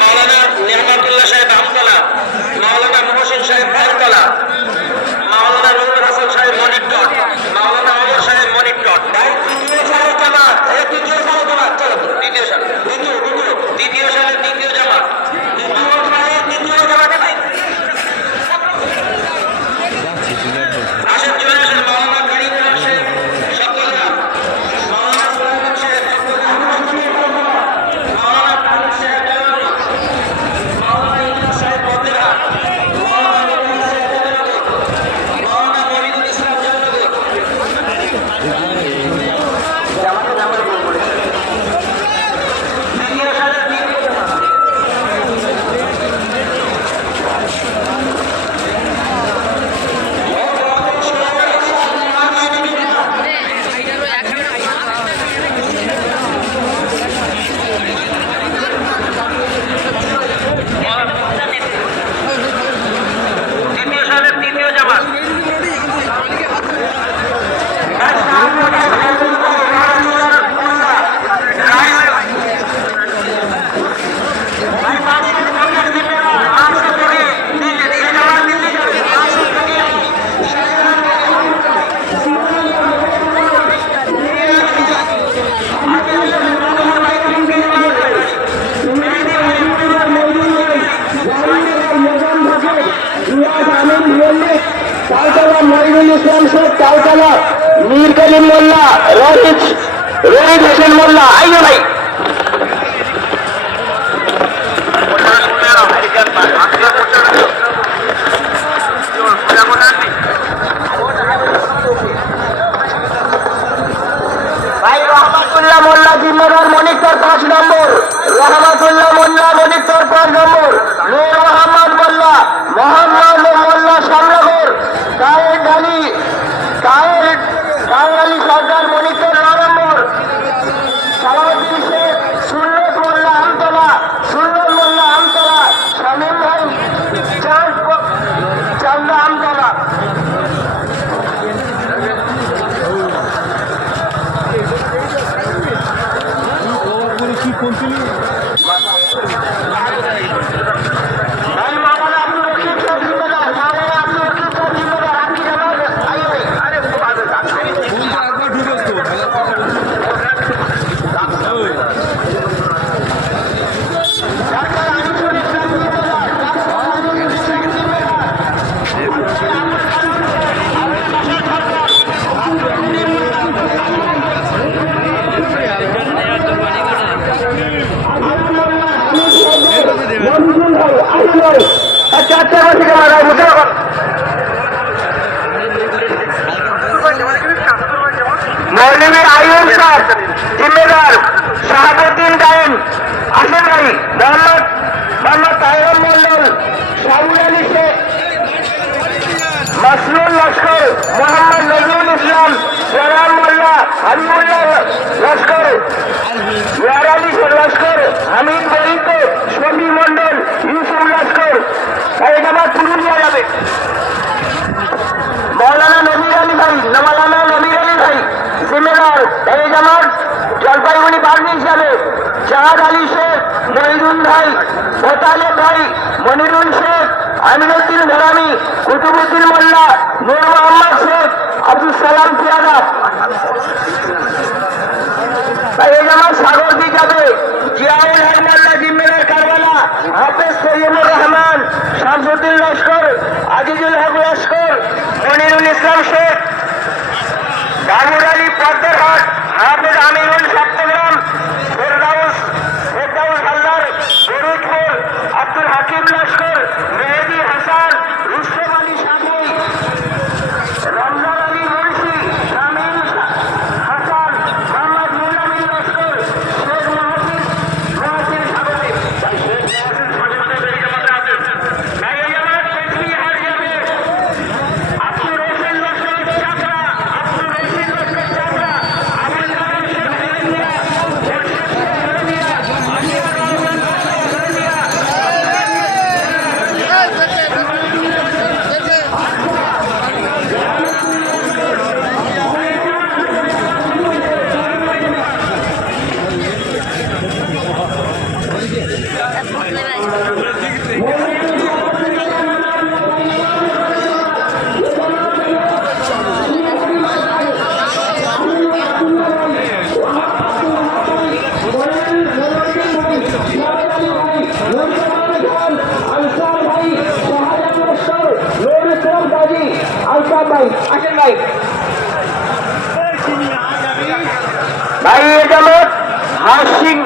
মাওলানা নিয়ামতুল্লাহ সাহেব আমতলা মাওলানা মহসিন সাহেব विश्वासराव पावसाला मीर कलीम मोल्ला रोहित रोहित हसन मोल्ला. आई भाई চারটে গেল ভাই বুঝে রাখুন মৌলবী আইন স্যার, জিম্মেদার, শাহাবুদ্দিন গায়েন আসেন ভাই মোহাম্মদ মোহাম্মদ তাইম মন্ডল শাহুল আলী শেখ মাসরুল লস্কর, মোহাম্মদ নজরুল ইসলাম জয়াম মোল্লা, হাবিবুল্লাহ লস্কর। ইয়ার আলী লস্কর, হামিদ বরিত শফি মন্ডল ইউসুফ লস্কর। এটা পুরুলিয়া যাবে। মৌলানা নবীর আলী ভাই, মৌলানা নবীর আলী ভাই জিম্মেদার এই জামাত, জলপাইগুড়ি বার্নিশ যাবে। জাহাদ আলী শেখ মহিদুল ভাই মোতালেব ভাই, মনিরুল শেখ, আমিনুদ্দিন ঘরামি কুতুবুদ্দিন মোল্লা, নূর মোহাম্মদ শেখ আব্দুল সালাম পিয়াদা। এই জামাত সাগর দিয়ে যাবে। জিয়াউল হক মোল্লা জিম্মেদার হাফেজ সৈয়দুর রহমান, শামসুদ্দিন লস্কর, আজিজুল হক লস্কর, মনিরুল ইসলাম শেখ আলী পদ্মরহাট হাফেজ আমিনুল ভাই এটা লোক হাসিং